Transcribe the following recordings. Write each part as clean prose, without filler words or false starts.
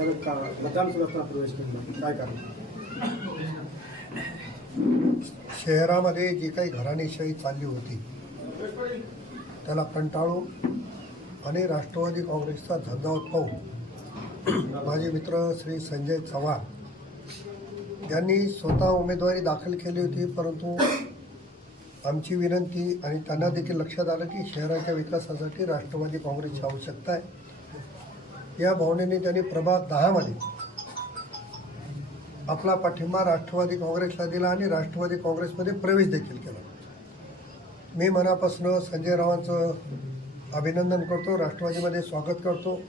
मतदान सुद्धा प्रवेश केला, काय कारण? शहरामध्ये जी काही घराणेशाही चालली होती त्याला कंटाळून आणि राष्ट्रवादी काँग्रेसचा झंझावात पाहून माझे मित्र श्री संजय चव्हाण यांनी स्वतः उमेदवारी दाखल केली होती, परंतु आमची विनंती आणि त्यांना देखील लक्षात आलं की शहराच्या विकासासाठी राष्ट्रवादी काँग्रेसची आवश्यकता आहे। या भावनेने त्यांनी प्रभाग 10 मध्ये आपला पाठिंबा राष्ट्रवादी काँग्रेसला दिला आणि राष्ट्रवादी काँग्रेसमध्ये प्रवेश देखील केला। मी मनापासून संजय रावांचं अभिनंदन करतो, राष्ट्रवादीमध्ये स्वागत करतो।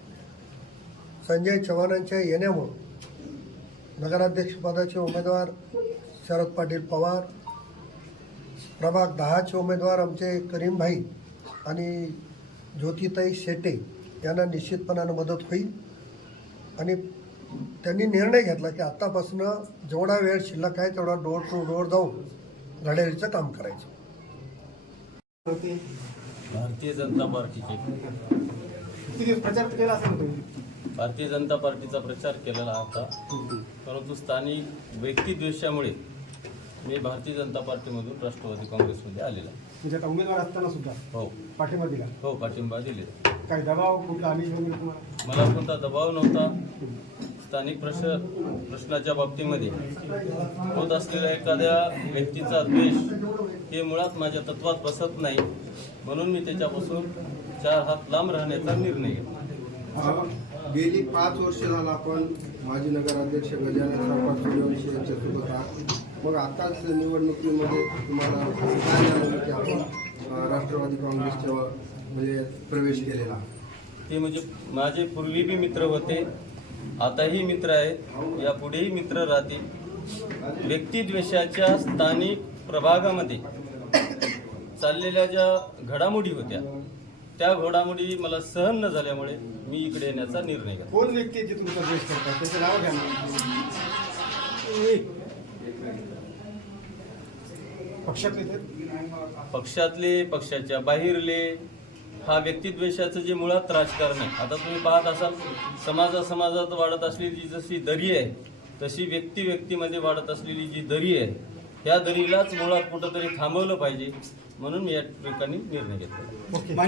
संजय चव्हाणांच्या येण्यामुळे नगराध्यक्षपदाचे उमेदवार शरद पाटील पवार, प्रभाग 10चे उमेदवार आमचे करीम भाई आणि ज्योतिताई शेटे यांना निश्चितपणानं मदत होईल। आणि त्यांनी निर्णय घेतला की आत्तापासून जेवढा वेळ शिल्लक आहे तेवढा डोर टू डोर जाऊन घड्याळीचं काम करायचं। भारतीय जनता पार्टीचे प्रचार केला असेल, भारतीय जनता पार्टीचा प्रचार केलेला होता, परंतु स्थानिक व्यक्तिद्वेषामुळे मी भारतीय जनता पार्टीमधून राष्ट्रवादी काँग्रेसमध्ये आलेला। म्हणजे आता उमेदवार असताना सुद्धा हो पाठिंबा दिला? हो, पाठिंबा दिलेला। काही दबाव कुठला आमिष वगैरे तुम्हाला? मला कोणता दबाव नव्हता। स्थानिक प्रश्नाच्या बाबतीमध्ये होत असलेल्या एखाद्या व्यक्तीचा द्वेष हे मुळात माझ्या तत्वात बसत नाही, म्हणून मी त्याच्यापासून 4 हात लांब राहण्याचा निर्णय घेतला। गेली 5 वर्ष झाला आपण माजी नगराध्यक्ष गजानन सावकार सूर्यवंशी यांच्यासोबत आहात, मग आताच निवडणुकीमध्ये तुम्हाला असं काय जाणवलं की आपण राष्ट्रवादी काँग्रेसच्या म्हणजे प्रवेश केलेला? ते म्हणजे माझे पूर्वी बी मित्र होते, आताही मित्र आहेत, यापुढेही मित्र राहतील। व्यक्तिद्वेषाच्या स्थानिक प्रभागामध्ये चाललेल्या ज्या घडामोडी होत्या त्या घडामोडी मला सहन न झाल्यामुळे मी इकडे येण्याचा निर्णय घेतला। कोण व्यक्ती जे तुमचा द्वेष करतात त्याचं नाव घ्या ना। पक्षातले, पक्षाच्या बाहेरले, हा व्यक्तिद्वेषाचं जे मुळात राजकारण आहे। आता तुम्ही पाहत असाल समाजात वाढत असलेली जशी दरी आहे तशी व्यक्तीमध्ये वाढत असलेली जी दरी आहे त्या दरीलाच मुळात कुठंतरी थांबवलं पाहिजे, म्हणून मी या ठिकाणी निर्णय घेतला।